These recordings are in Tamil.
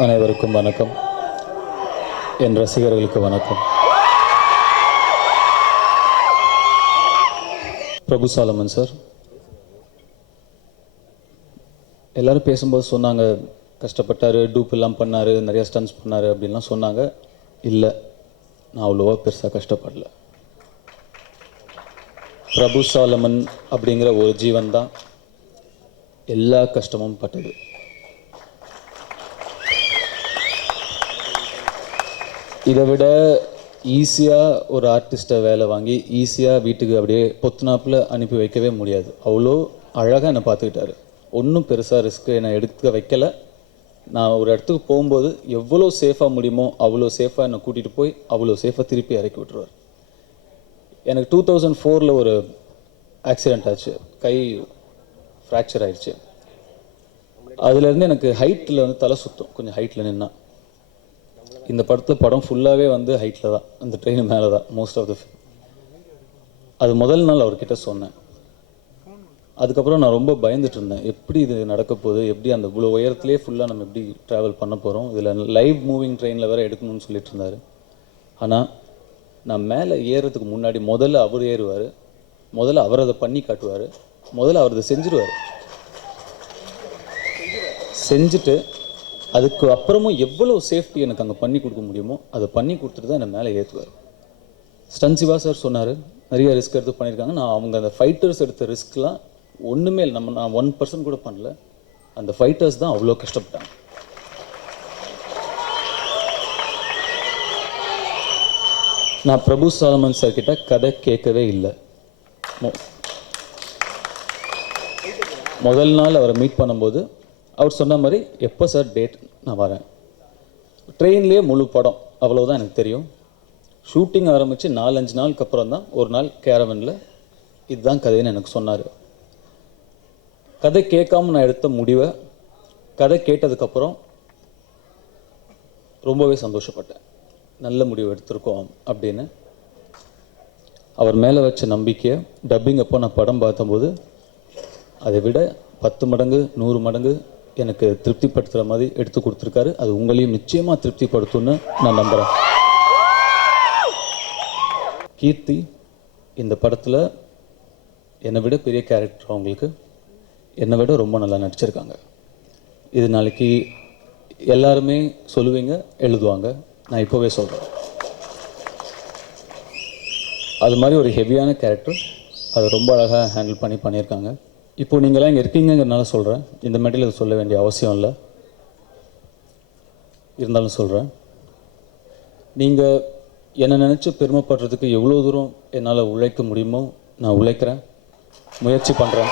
அனைவருக்கும் வணக்கம். என் ரசிகர்களுக்கு வணக்கம். பிரபு சாலமன் சார், எல்லாரும் பேசும்போது சொன்னாங்க கஷ்டப்பட்டார், டூப் எல்லாம் பண்ணார், நிறைய ஸ்டன்ஸ் பண்ணார் அப்படின்லாம் சொன்னாங்க. இல்லை, நான் அவ்வளோவா பெருசாக கஷ்டப்படல. பிரபு சாலமன் அப்படிங்கிற ஒரு ஜீவன் தான் எல்லா கஷ்டமும் பட்டது. இதை விட ஈஸியாக ஒரு ஆர்டிஸ்ட்டை வேலை வாங்கி ஈஸியாக வீட்டுக்கு அப்படியே பொத்துனாப்பில் அனுப்பி வைக்கவே முடியாது. அவ்வளோ அழகாக என்னை பார்த்துக்கிட்டாரு. ஒன்றும் பெருசாக ரிஸ்க்கு என்னை எடுக்க வைக்கலை. நான் ஒரு இடத்துக்கு போகும்போது எவ்வளோ சேஃபாக முடியுமோ அவ்வளோ சேஃபாக என்னை கூட்டிகிட்டு போய் அவ்வளோ சேஃபாக திருப்பி இறக்கி விட்டுருவார். எனக்கு 2004 ஒரு ஆக்சிடெண்ட் ஆச்சு, கை ஃப்ராக்சர் ஆயிடுச்சு. அதுலேருந்து எனக்கு ஹைட்டில் தலை சுற்றும், கொஞ்சம் ஹைட்டில் நின்னா. இந்த படம் ஃபுல்லாகவே ஹைட்டில் தான், அந்த ட்ரெயின் மேலே தான் மோஸ்ட் ஆஃப் த அது முதல் நாள் அவர்கிட்ட சொன்னேன். அதுக்கப்புறம் நான் ரொம்ப பயந்துட்டு இருந்தேன், எப்படி இது நடக்க போகுது, எப்படி அந்த இவ்வளோ உயரத்துலேயே ஃபுல்லாக நம்ம எப்படி ட்ராவல் பண்ண போகிறோம், இதில் லைவ் மூவிங் ட்ரெயினில் வேறு எடுக்கணும்னு சொல்லிட்டு இருந்தார். ஆனால் நான் மேலே ஏறுறதுக்கு முன்னாடி முதல்ல அவர் ஏறுவார், முதல்ல அவர் அதை பண்ணி காட்டுவார், முதல்ல அவர் அதை செஞ்சுருவார். செஞ்சுட்டு அதுக்கு அப்புறமும் எவ்வளோ சேஃப்டி எனக்கு அங்கே பண்ணி கொடுக்க முடியுமோ அதை பண்ணி கொடுத்துட்டு தான் என்னை மேலே ஏற்றுவார். ஸ்டன் சிவா சார் சொன்னார், நிறைய ரிஸ்க் எடுத்து பண்ணியிருக்காங்க. நான் அவங்க அந்த ஃபைட்டர்ஸ் எடுத்த ரிஸ்க்லாம் ஒன்றுமே இல்லை, நான் 1% கூட பண்ணல. அந்த ஃபைட்டர்ஸ் தான் அவ்வளோ கஷ்டப்பட்டாங்க. நான் பிரபு சாலமன் சார் கிட்ட கதை கேட்கவே இல்லை. முதல் நாள் அவரை மீட் பண்ணும்போது அவர் சொன்ன மாதிரி, எப்போ சார் டேட், நான் வரேன். ட்ரெயின்லேயே முழு படம், அவ்வளோதான் எனக்கு தெரியும். ஷூட்டிங் ஆரம்பித்து 4-5 நாளுக்கு அப்புறம் தான் ஒரு நாள் கேரவனில் இதுதான் கதைன்னு எனக்கு சொன்னார். கதை கேட்காம நான் எடுத்த முடிவை கதை கேட்டதுக்கப்புறம் ரொம்பவே சந்தோஷப்பட்டேன். நல்ல முடிவு எடுத்திருக்கோம் அப்படின்னு. அவர் மேலே வச்ச நம்பிக்கையை டப்பிங் அப்போ நான் படம் பார்த்தம்போது அதை விட 10 மடங்கு 100 மடங்கு எனக்கு திருப்திப்படுத்துகிற மாதிரி எடுத்து கொடுத்துருக்காரு. அது உங்களையும் நிச்சயமாக திருப்திப்படுத்தும்னு நான் நம்புகிறேன். கீர்த்தி இந்த படத்தில் என்னை விட பெரிய கேரக்டர், அவங்களுக்கு என்னை விட ரொம்ப நல்லா நடிச்சிருக்காங்க. இது நாளைக்கு எல்லாருமே சொல்லுவீங்க, எழுதுவாங்க. நான் இப்போவே சொல்கிறேன், அது மாதிரி ஒரு ஹெவியான கேரக்டர், அதை ரொம்ப அழகாக ஹேண்டில் பண்ணியிருக்காங்க. இப்போது நீங்களாம் இங்கே இருக்கீங்கிறதுனால சொல்கிறேன், இந்த மேடையில் அதை சொல்ல வேண்டிய அவசியம் இல்லை, இருந்தாலும் சொல்கிறேன். நீங்கள் என்னை நினச்சி பெருமைப்படுறதுக்கு எவ்வளோ தூரம் என்னால் உழைக்க முடியுமோ நான் உழைக்கிறேன், முயற்சி பண்ணுறேன்.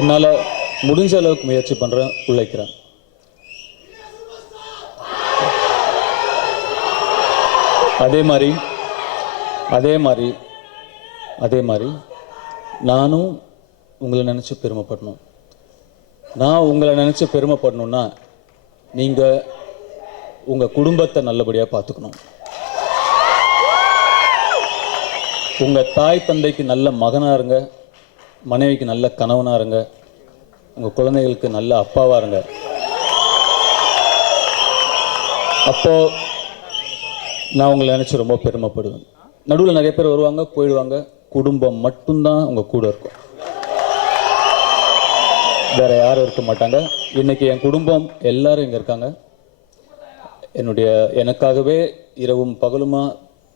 என்னால் முடிஞ்ச அளவுக்கு முயற்சி பண்ணுறேன், உழைக்கிறேன். அதே மாதிரி நானும் உங்களை நினச்சி பெருமைப்படணும். நான் உங்களை நினச்சி பெருமைப்படணுன்னா நீங்கள் உங்கள் குடும்பத்தை நல்லபடியாக பார்த்துக்கணும். உங்கள் தாய் தந்தைக்கு நல்ல மகனாக இருங்க, மனைவிக்கு நல்ல கணவனாக இருங்க, உங்கள் குழந்தைகளுக்கு நல்ல அப்பாவாக இருங்க. அப்போது நான் உங்களை நினச்சி ரொம்ப பெருமைப்படுவேன். நடுவில் நிறைய பேர் வருவாங்க, போயிடுவாங்க. குடும்பம் மட்டும்தான் உங்கள் கூட இருக்கும், வேறு யாரும் இருக்க மாட்டாங்க. இன்றைக்கி என் குடும்பம் எல்லாரும் இங்கே இருக்காங்க. எனக்காகவே இரவும் பகலுமா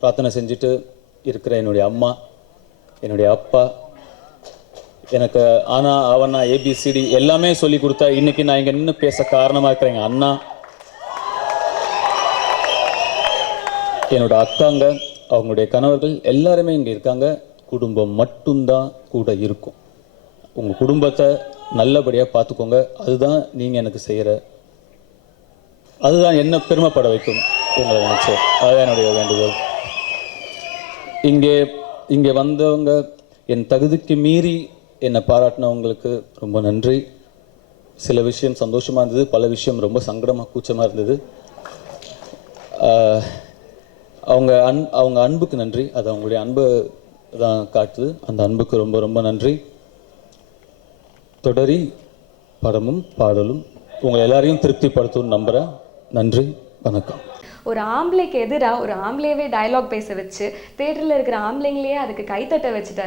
பிரார்த்தனை செஞ்சுட்டு இருக்கிற என்னுடைய அம்மா, என்னுடைய அப்பா, எனக்கு ஆனா அவனா ABCD எல்லாமே சொல்லி கொடுத்தா இன்றைக்கி நான் இங்கே நின்று பேச காரணமாக இருக்கிற எங்கள் அண்ணா, என்னோட அக்காங்க, அவங்களுடைய கணவர்கள் எல்லாருமே இங்கே இருக்காங்க. குடும்பம் மட்டும்தான் கூட இருக்கும். உங்கள் குடும்பத்தை நல்லபடியாக பார்த்துக்கோங்க. அதுதான் நீங்கள் எனக்கு செய்கிற, அதுதான் என்ன பெருமைப்பட வைக்கும் உங்களை நினச்சி. அதுதான் என்னுடைய வேண்டுகோள். இங்கே வந்தவங்க, என் தகுதிக்கு மீறி என்னை பாராட்டினவங்களுக்கு ரொம்ப நன்றி. சில விஷயம் சந்தோஷமாக இருந்தது, பல விஷயம் ரொம்ப சங்கடமாக கூச்சமாக இருந்தது. அவங்க அன்புக்கு நன்றி. அது அவங்களுடைய அன்பை தான் காட்டுது. அந்த அன்புக்கு ரொம்ப ரொம்ப நன்றி. தொடரி படமும் பாடலும் உங்கள் எல்லாரையும் திருப்திப்படுத்தும் நம்புகிறேன். நன்றி, வணக்கம். ஒரு ஆம்பளைக்கு எதிராக ஒரு ஆம்பளையவே டயலாக் பேச வச்சு தேட்டரில் இருக்கிற ஆம்பளைங்களையே அதுக்கு கைத்தட்ட வச்சுட்டாரு